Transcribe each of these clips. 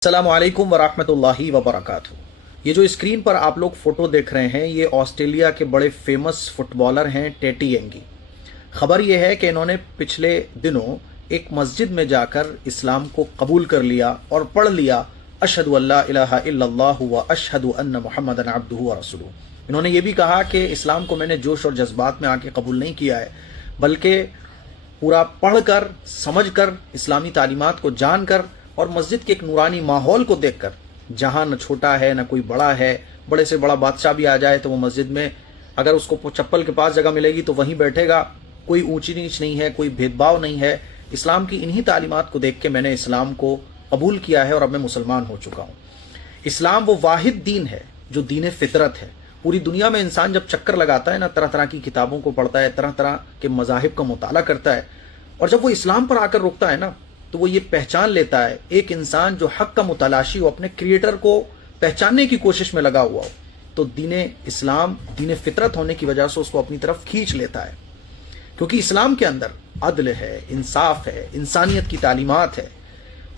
अस्सलाम वालेकुम वरहमतुल्लाहि वबरकातुहू। ये जो स्क्रीन पर आप लोग फोटो देख रहे हैं ये ऑस्ट्रेलिया के बड़े फेमस फुटबॉलर हैं टेटी यंगी। खबर ये है कि इन्होंने पिछले दिनों एक मस्जिद में जाकर इस्लाम को कबूल कर लिया और पढ़ लिया अशहदु अल्ला इलाहा इल्लल्लाहु व अशहदु अन्न मुहम्मदन अब्दुहु व रसूलुहु। इन्होंने ये भी कहा कि इस्लाम को मैंने जोश और जज्बात में आके कबूल नहीं किया है, बल्कि पूरा पढ़कर समझकर इस्लामी तालीमात को जानकर और मस्जिद के एक नूरानी माहौल को देखकर, जहां न छोटा है न कोई बड़ा है, बड़े से बड़ा बादशाह भी आ जाए तो वो मस्जिद में अगर उसको चप्पल के पास जगह मिलेगी तो वहीं बैठेगा, कोई ऊंची नीच नहीं है, कोई भेदभाव नहीं है। इस्लाम की इन्हीं तालीमात को देख के मैंने इस्लाम को कबूल किया है और अब मैं मुसलमान हो चुका हूँ। इस्लाम वो वाहिद दीन है जो दीन फितरत है। पूरी दुनिया में इंसान जब चक्कर लगाता है ना, तरह तरह की किताबों को पढ़ता है, तरह तरह के मजाहिब का मुताला करता है, और जब वो इस्लाम पर आकर रुकता है ना तो वो ये पहचान लेता है, एक इंसान जो हक का मुतलाशी हो, अपने क्रिएटर को पहचानने की कोशिश में लगा हुआ हो, तो दीन इस्लाम दीन फितरत होने की वजह से उसको अपनी तरफ खींच लेता है। क्योंकि इस्लाम के अंदर अदल है, इंसाफ है, इंसानियत की तालीमात है।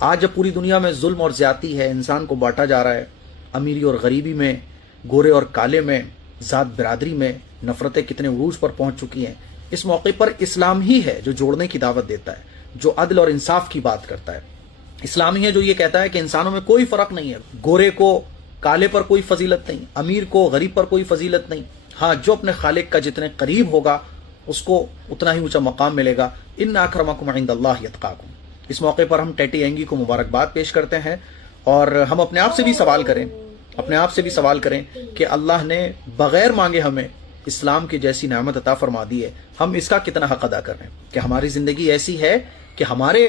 आज जब पूरी दुनिया में जुल्म और ज्यादती है, इंसान को बांटा जा रहा है, अमीरी और गरीबी में, गोरे और काले में, जात बिरादरी में नफरतें कितने उरूज पर पहुंच चुकी हैं, इस मौके पर इस्लाम ही है जो जोड़ने की दावत देता है, जो अदल और इंसाफ की बात करता है। इस्लाम ही है जो ये कहता है कि इंसानों में कोई फर्क नहीं है, गोरे को काले पर कोई फजीलत नहीं, अमीर को गरीब पर कोई फजीलत नहीं। हाँ, जो अपने खालिक का जितने करीब होगा उसको उतना ही ऊंचा मकाम मिलेगा। इन्ना अक्रमकुम इंदल्लाहि अत्काकुम। इस मौके पर हम टेटी यंगी को मुबारकबाद पेश करते हैं और हम अपने आप से भी सवाल करें कि अल्लाह ने बगैर मांगे हमें इस्लाम की जैसी नेमत अता फरमा दी है, हम इसका कितना हक अदा कर रहे हैं। कि हमारी जिंदगी ऐसी है कि हमारे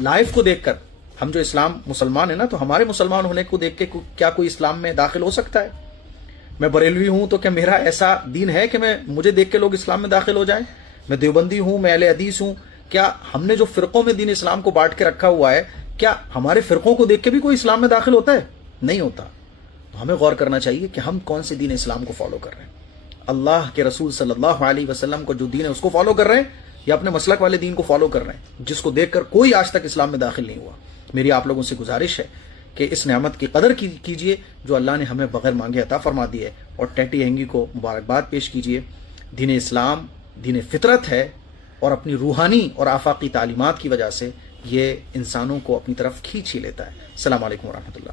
लाइफ को देखकर हम जो इस्लाम मुसलमान है ना, तो हमारे मुसलमान होने को देख के क्या कोई इस्लाम में दाखिल हो सकता है? मैं बरेलवी हूं तो क्या मेरा ऐसा दीन है कि मुझे देख के लोग इस्लाम में दाखिल हो जाएं? मैं देवबंदी हूं, मैं अहले हदीस हूं, क्या हमने जो फिरकों में दीन इस्लाम को बांट के रखा हुआ है, क्या हमारे फिरकों को देख के भी कोई इस्लाम में दाखिल होता है? नहीं होता। तो हमें गौर करना चाहिए कि हम कौन से दीन इस्लाम को फॉलो कर रहे हैं। अल्लाह के रसूल सल्लल्लाहु अलैहि वसल्लम को जो दीन है उसको फॉलो कर रहे हैं या अपने मसलक वाले दीन को फॉलो कर रहे हैं, जिसको देखकर कोई आज तक इस्लाम में दाखिल नहीं हुआ। मेरी आप लोगों से गुजारिश है कि इस नेमत की कदर कीजिए जो अल्लाह ने हमें बगैर मांगे अता फरमा दी है, और टेटी यंगी को मुबारकबाद पेश कीजिए। दीन इस्लाम दीन फितरत है और अपनी रूहानी और आफाकी तालीमात की वजह से ये इंसानों को अपनी तरफ खींच ही लेता है। अस्सलाम वालेकुम वरहमतुल्लाह।